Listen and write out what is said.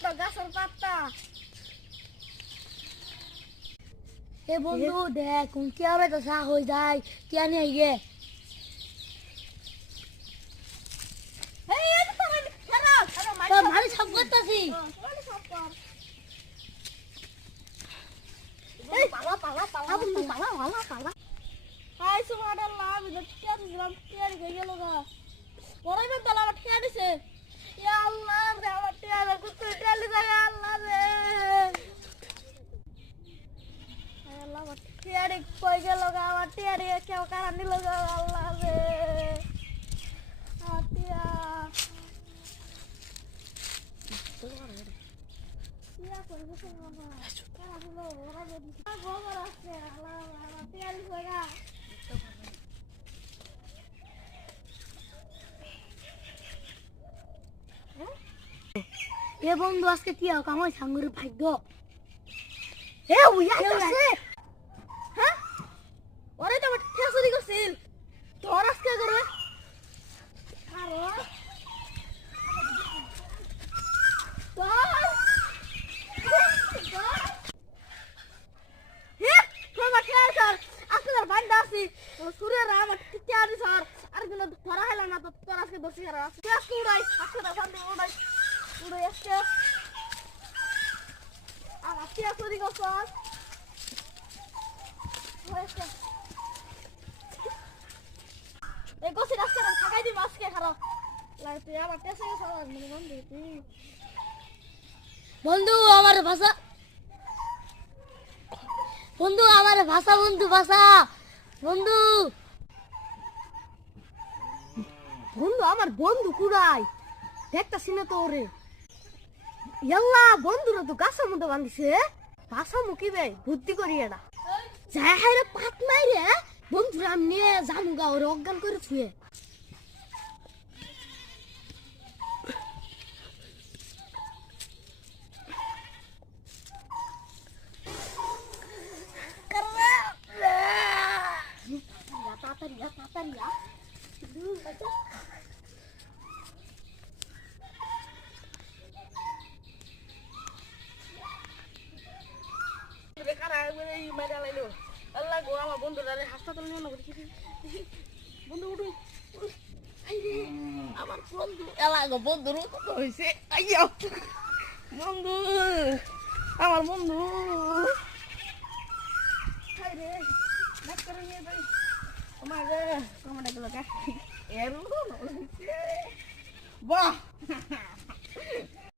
পাতা গাছের পাতা। এ বন্ধু দেখ কোন কি আরে তো সা হই যায় কি আনি আইগে এই তো মানে খারাপ আরে তো ভারী সব করতেছি মানে সব কর। এই পালা পালা পালা বন্ধু পালা পালা পালা হাই সুবহানাল্লাহ আমি তো টিয়ার দিলাম টিয়ার গেল গা পরাইবে তালা আমার টিয়ার দিছে ইয়া আল্লাহ রে আমার টিয়ার কত টিয়ার যায় আল্লাহ রে আল্লাহ আমার টিয়ার কই গেল গা আমার টিয়ার কেউ কারণ নিল গা আল্লাহ রে আতিয়া ইয়া কই গেছে বাবা কারা দিল ওরা যদি গোবর আছে আল্লাহ আমার টিয়ার কইরা এ বন্ধু আজকে কি হোক আমার সাঙ্গুরের ভাগ্য এ ওই আছে হ্যাঁ ওরে তো আমার টিয়া চুরি করছিল তোর আজকে করে কারণ বন্ধু আমার ভাষা বন্ধু আমার ভাষা বন্ধু ভাষা বন্ধু বন্ধু আমার বন্ধু কুড়াই দেখতাছি না তো ওরে ইয়াল্লা বন্ধুরা তো গাছের মধ্যে বাঁধিছে ভাষা মুখি বে বুদ্ধি করি এটা যাই হাইরে পাত মাইরে বন্ধুরা আমি নিয়ে জামুগা ওরে অজ্ঞান করে ছুঁয়ে আল্লাহ গো আমার বন্ধুরা হাসপাতালে নিয়ে নেবো বন্ধু উঠুই আমার বন্ধু এলা গো বন্ধুর তো হয়েছে আইয়া বন্ধু আমার বন্ধু রে ডাক্তার নিয়ে যাই আমার রে আমার ডাক্তার এর বাহ